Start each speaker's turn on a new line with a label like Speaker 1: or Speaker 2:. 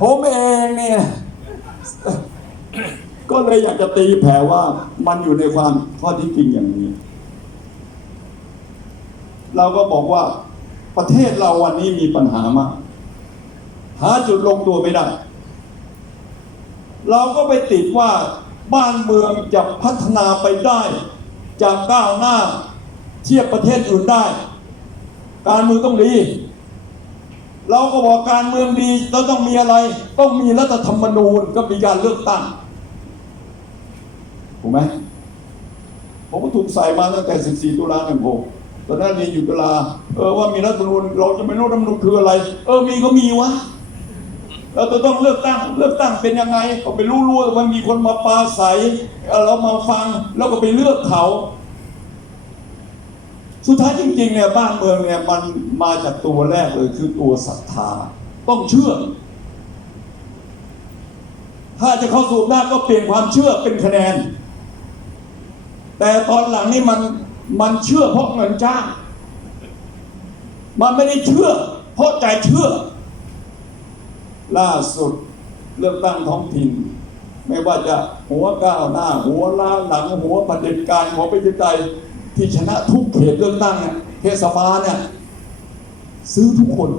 Speaker 1: ผมเองเนี่ย ก็เลยอยากจะตีแผ่ว่ามันอยู่ในความข้อที่จริงอย่างนี้ เราก็บอกว่าประเทศเราวันนี้มีปัญหามาก หาจุดลงตัวไม่ได้ เราก็ไปติดว่าบ้านเมืองจะพัฒนาไปได้จะก้าวหน้า เทียบประเทศอื่นได้ การเมืองต้องดี เราก็บอกการเมืองดีเราต้องมีอะไร ต้องมีรัฐธรรมนูญก็มีการเลือกตั้งถูกไหมผมก็ถูกใส่มาตั้งแต่ 14 ตุลาหนึ่งหกตอนนั้นเรียนอยู่ตุลาเออว่ามีรัฐธรรมนูญเราจะไม่รู้รัฐธรรมนูญคืออะไร เออมีก็มีวะเราจะต้องเลือกตั้ง เลือกตั้งเป็นยังไงก็ไปรู้รู้ว่ามีคนมาปาศัยเอ่เรามาฟังแล้วก็ไปเลือกเขา สุดท้ายจริงๆเนี่ยบ้านเมืองเนี่ยมันมาจากตัวแรกเลยคือตัวศรัทธา ต้องเชื่อ ถ้าจะเข้าสู่อำนาก็เปลี่ยนความเชื่อเป็นคะแนน แต่ตอนหลังนี่มันมันเชื่อเพราะเงินจ้าง มันไม่ได้เชื่อ เพราะใจเชื่อ ล่าสุดเลือกตั้งท้องถิ่น ไม่ว่าจะหัวก้าวหน้า หัวล้าหลังหัวปฏิบัติการหัวไปใจ ที่ชนะทุกเขตเลือกตั้งเนี่ยเทศบาลเนี่ยซื้อทุกคน